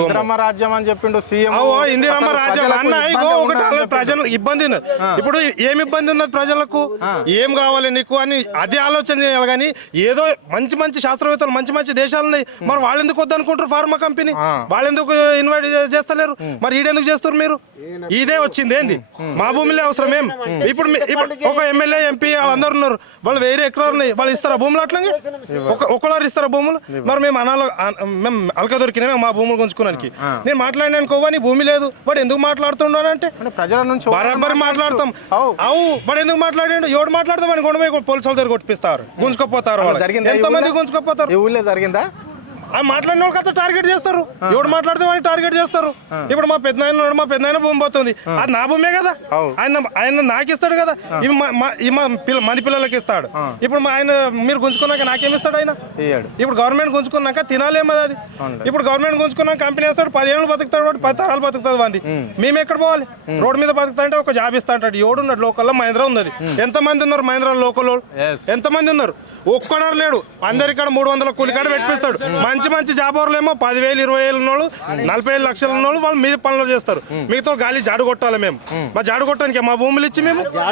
ఇందిరమ్మ రాజ్యం అని చెప్పిండు సీఎం. ఇందిరమ్మ రాజ్యం అన్న ఇగో ఒకటి ప్రజలు ఇబ్బంది ఉన్నది. ఇప్పుడు ఏమి ఇబ్బంది ఉన్నది ప్రజలకు, ఏం కావాలి నీకు అని అదే ఆలోచన చేయాలి. కానీ ఏదో మంచి మంచి శాస్త్రవేత్తలు మంచి మంచి దేశాలు ఉన్నాయి, మరి వాళ్ళు ఎందుకు వద్దు అనుకుంటారు? ఫార్మా కంపెనీ వాళ్ళు ఎందుకు ఇన్వైట్ చేస్తలేరు? మరి ఈడెందుకు చేస్తారు మీరు? ఇదే వచ్చింది ఏంది? మా భూమిలో అవసరం ఏం? ఇప్పుడు ఒక ఎమ్మెల్యే ఎంపీ వాళ్ళందరూ ఉన్నారు, వాళ్ళు వేరే ఎకరాలు ఉన్నాయి, వాళ్ళు ఇస్తారా భూములు? అట్లాగే ఒకరు ఇస్తారా భూములు? మరి మేము మేము అలక దొరికినా మా భూములు గుంజుకున్నానికి నేను మాట్లాడినాను కోవా నీ భూమి లేదు, వాడు ఎందుకు మాట్లాడుతున్నానంటే ప్రజల నుంచి బరాబరి మాట్లాడతాం. వాడు ఎందుకు మాట్లాడాడు? ఎవడు మాట్లాడతాం అని కొండ పోలీసుల దగ్గర కొట్టిపిస్తారు, గుంజుకోపోతారు. ఎంతమంది గుంజుకోపోతారు? జరిగిందా? మాట్లాడిన వాళ్ళకి అంతా టార్గెట్ చేస్తారు. ఎవడు మాట్లాడితే వాడిని టార్గెట్ చేస్తారు. ఇప్పుడు మా పెద్దనాయన భూమి పోతుంది, అది నా భూమే కదా, ఆయన నాకు ఇస్తాడు కదా, మంది పిల్లలకి ఇస్తాడు. ఇప్పుడు ఆయన మీరు గుంజుకున్నాక నాకేమి ఇస్తాడు ఆయన? ఇప్పుడు గవర్నమెంట్ గుంజుకున్నాక తినాలేమది అది. ఇప్పుడు గవర్నమెంట్ గుంజుకున్నాక కంపెనీ వేస్తాడు, 10 ఏళ్ళు బతుకుతాడు, 10 తరాలు బతుకుతుంది మంది. మేము ఎక్కడ పోవాలి? రోడ్డు మీద బతుకుతా అంటే ఒక జాబ్ ఇస్తా అంటాడు. ఎవడున్నాడు లోకల్లో? మహేంద్ర ఉన్నది. ఎంతమంది ఉన్నారు మహేంద్ర లోకల్? ఎంతమంది ఉన్నారు? ఒక్కడారు లేడు. అందరికాడ 300 కూలికాడ పెట్టిస్తాడు. మంచి మంచి జాబర్లు ఏమో 10,000 20,000 ఉన్నోళ్ళు, 45 లక్షలు ఉన్నోళ్ళు వాళ్ళు మీద పనులు చేస్తారు. మిగతా గాలి జాడు కొట్టాలి మేము. మా జాడు కొట్టడానికి మా భూములు ఇచ్చి మేము